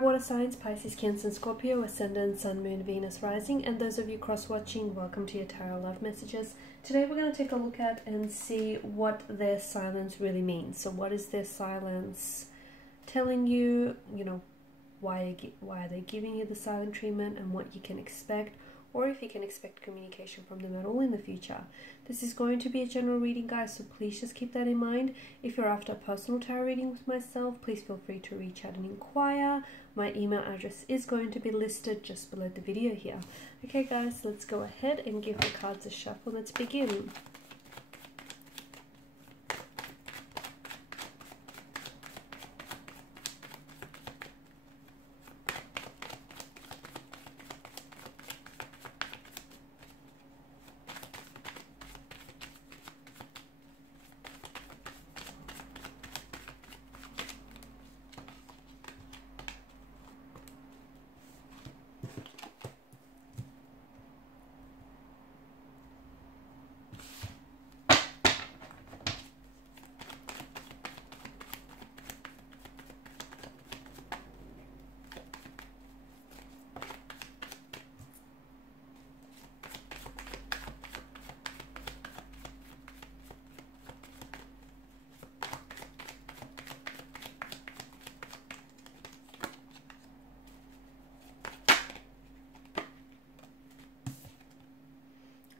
water signs, Pisces, Cancer, and Scorpio, Ascendant, Sun, Moon, Venus, Rising, and those of you cross-watching, welcome to your Tarot Love Messages. Today we're going to take a look at and see what their silence really means. So what is their silence telling you, why are they giving you the silent treatment and what you can expect, or if you can expect communication from them at all in the future. This is going to be a general reading, guys, so please just keep that in mind. If you're after a personal tarot reading with myself, please feel free to reach out and inquire. My email address is going to be listed just below the video here. Okay, guys, let's go ahead and give the cards a shuffle. Let's begin.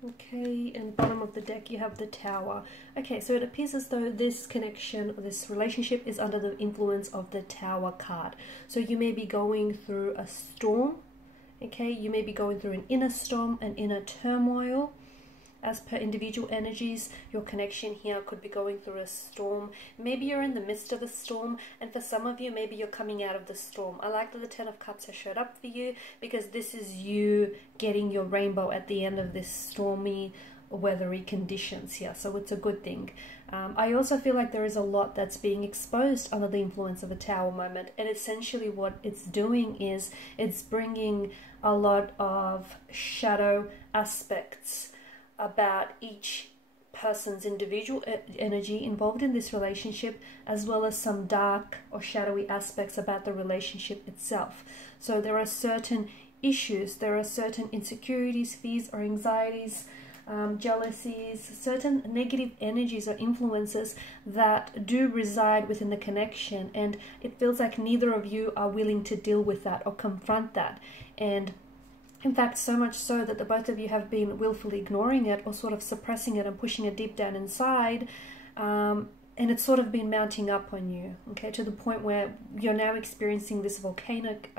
Okay, and bottom of the deck you have the Tower. Okay, so it appears as though this connection, this relationship is under the influence of the Tower card. So you may be going through a storm, okay? You may be going through an inner storm, an inner turmoil. As per individual energies, your connection here could be going through a storm. Maybe you're in the midst of a storm, and for some of you, maybe you're coming out of the storm. I like that the Ten of Cups has showed up for you, because this is you getting your rainbow at the end of this stormy, weathery conditions here. So it's a good thing. I also feel like there is a lot that's being exposed under the influence of a Tower moment, and essentially what it's doing is it's bringing a lot of shadow aspects about each person's individual energy involved in this relationship, as well as some dark or shadowy aspects about the relationship itself. So there are certain issues, there are certain insecurities, fears or anxieties, jealousies, certain negative energies or influences that do reside within the connection, and it feels like neither of you are willing to deal with that or confront that. And in fact, so much so that the both of you have been willfully ignoring it or sort of suppressing it and pushing it deep down inside, and it's sort of been mounting up on you, okay, to the point where you're now experiencing this volcanic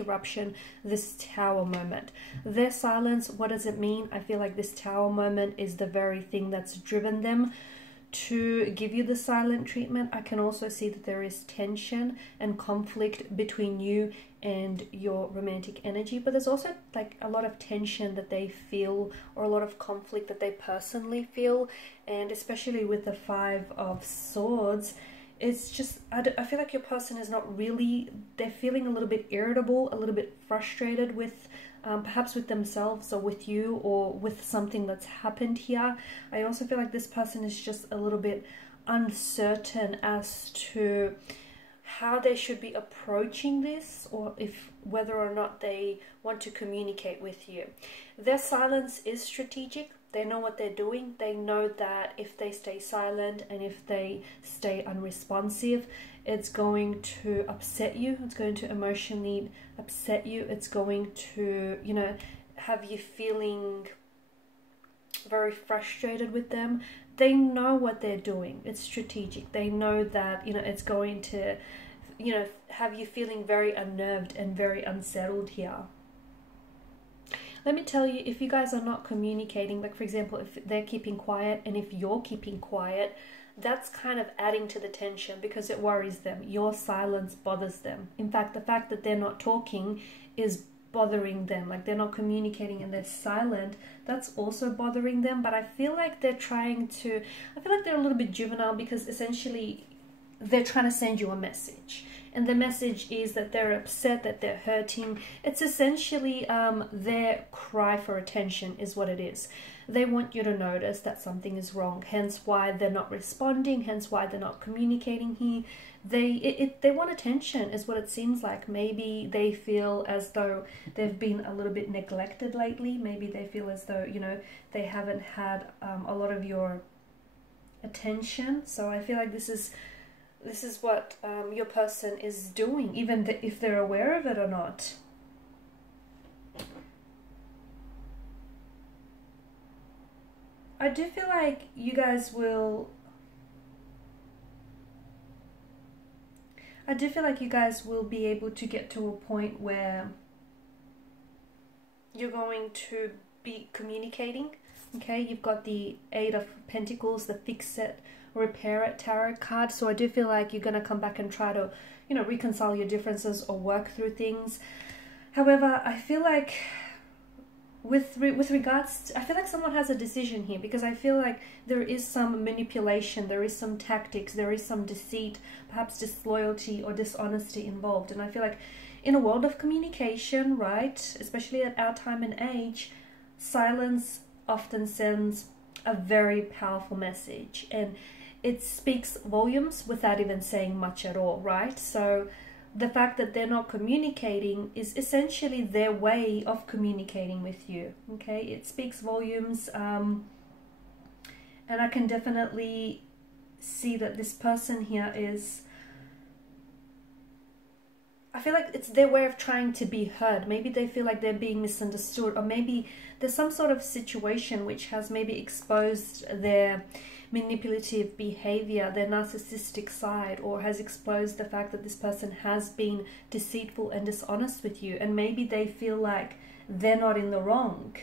eruption, this Tower moment. Their silence, what does it mean? I feel like this Tower moment is the very thing that's driven them to give you the silent treatment. I can also see that there is tension and conflict between you and your romantic energy, but there's also like a lot of tension that they feel, or a lot of conflict that they personally feel. And especially with the Five of Swords, it's just, I feel like your person is not really, they're feeling a little bit irritable, a little bit frustrated with perhaps with themselves or with you, or with something that's happened here. I also feel like this person is just a little bit uncertain as to how they should be approaching this, or whether or not they want to communicate with you. Their silence is strategic. They know what they're doing. They know that if they stay silent and if they stay unresponsive, it's going to upset you. It's going to emotionally upset you. It's going to, have you feeling very frustrated with them. They know what they're doing. It's strategic. They know that, it's going to, have you feeling very unnerved and very unsettled here. Let me tell you, if you guys are not communicating, like for example, if they're keeping quiet and if you're keeping quiet, that's kind of adding to the tension because it worries them. Your silence bothers them. In fact, the fact that they're not talking is bothering them. Like they're not communicating and they're silent, that's also bothering them. But I feel like they're trying to, I feel like they're a little bit juvenile, because essentially they're trying to send you a message. And the message is that they're upset, that they're hurting. It's essentially their cry for attention is what it is. They want you to notice that something is wrong, hence why they're not responding, hence why they're not communicating here. They want attention is what it seems like. Maybe they feel as though they've been a little bit neglected lately. Maybe they feel as though, you know, they haven't had a lot of your attention. So I feel like this is what your person is doing, even if they're aware of it or not. I do feel like you guys will... I do feel like you guys will be able to get to a point where you're going to be communicating. Okay, you've got the Eight of Pentacles, the Fix It, Repair It tarot card. So I do feel like you're going to come back and try to, you know, reconcile your differences or work through things. However, I feel like with regards to, I feel like someone has a decision here, because I feel like there is some manipulation, there is some tactics, there is some deceit, perhaps disloyalty or dishonesty involved. And I feel like in a world of communication, right, especially at our time and age, silence often sends a very powerful message, and it speaks volumes without even saying much at all, right? So the fact that they're not communicating is essentially their way of communicating with you, okay? It speaks volumes, and I can definitely see that this person here is... I feel like it's their way of trying to be heard. Maybe they feel like they're being misunderstood, or maybe there's some sort of situation which has maybe exposed their manipulative behavior, their narcissistic side, or has exposed the fact that this person has been deceitful and dishonest with you, and maybe they feel like they're not in the wrong.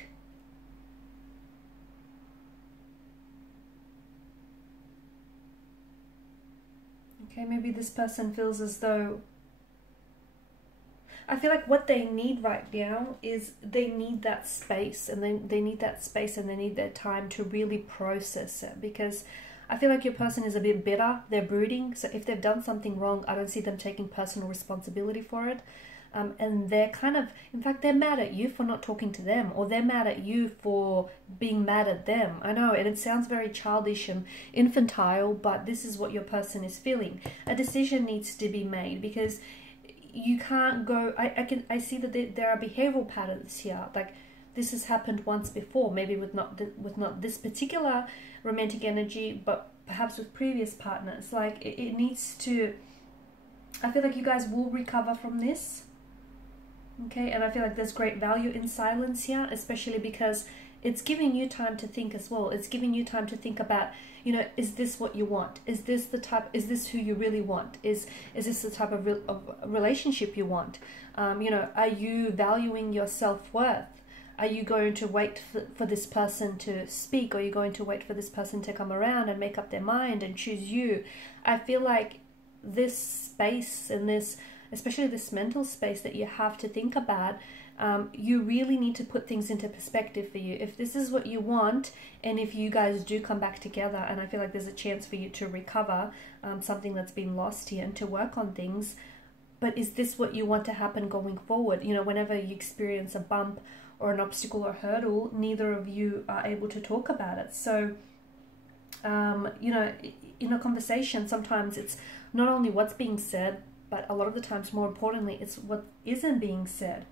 Okay, maybe this person feels as though... I feel like what they need right now is they need that space, and they need that space, and they need their time to really process it, because I feel like your person is a bit bitter, they're brooding. So if they've done something wrong, I don't see them taking personal responsibility for it. And they're kind of, in fact, they're mad at you for not talking to them, or they're mad at you for being mad at them. I know, and it sounds very childish and infantile, but this is what your person is feeling. A decision needs to be made, because you can't go... I see that there are behavioral patterns here. Like, this has happened once before, maybe with not this particular romantic energy, but perhaps with previous partners. Like, it needs to... I feel like you guys will recover from this. Okay, and I feel like there's great value in silence here, especially because it's giving you time to think as well. It's giving you time to think about, you know, is this what you want? Is this the type, is this who you really want? Is this the type of relationship you want? You know, are you valuing your self-worth? Are you going to wait for this person to speak? Or are you going to wait for this person to come around and make up their mind and choose you? I feel like this space and this, especially this mental space that you have to think about, you really need to put things into perspective for you. If this is what you want, and if you guys do come back together, and I feel like there's a chance for you to recover something that's been lost here and to work on things, but is this what you want to happen going forward? You know, whenever you experience a bump or an obstacle or hurdle, neither of you are able to talk about it. So, you know, in a conversation, sometimes it's not only what's being said, but a lot of the times, more importantly, it's what isn't being said.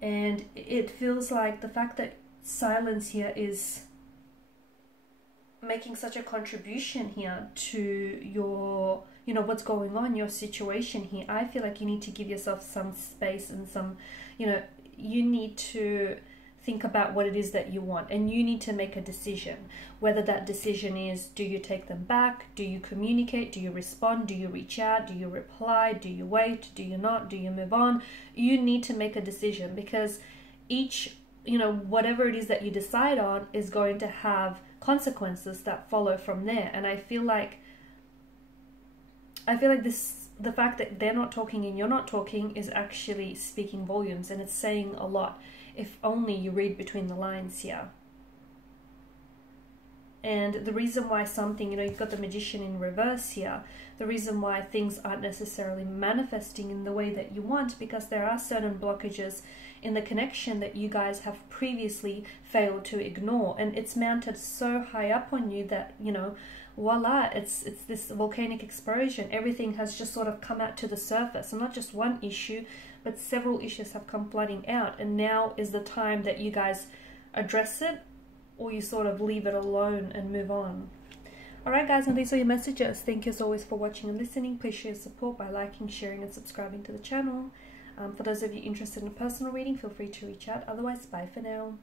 And it feels like the fact that silence here is making such a contribution here to your, you know, what's going on, your situation here. I feel like you need to give yourself some space and some, you know, you need to think about what it is that you want, and you need to make a decision. Whether that decision is, do you take them back? Do you communicate? Do you respond? Do you reach out? Do you reply? Do you wait? Do you not? Do you move on? You need to make a decision, because each, you know, whatever it is that you decide on is going to have consequences that follow from there. And I feel like this, the fact that they're not talking and you're not talking, is actually speaking volumes, and it's saying a lot. If only you read between the lines here. And the reason why something, you've got the Magician in reverse here, the reason why things aren't necessarily manifesting in the way that you want, because there are certain blockages in the connection that you guys have previously failed to ignore, and it's mounted so high up on you that, voila, it's this volcanic explosion. Everything has just sort of come out to the surface, and not just one issue, but several issues have come flooding out, and now is the time that you guys address it, or you sort of leave it alone and move on. Alright guys, and these are your messages. Thank you as always for watching and listening. Please show your support by liking, sharing and subscribing to the channel. For those of you interested in a personal reading, feel free to reach out. Otherwise, bye for now.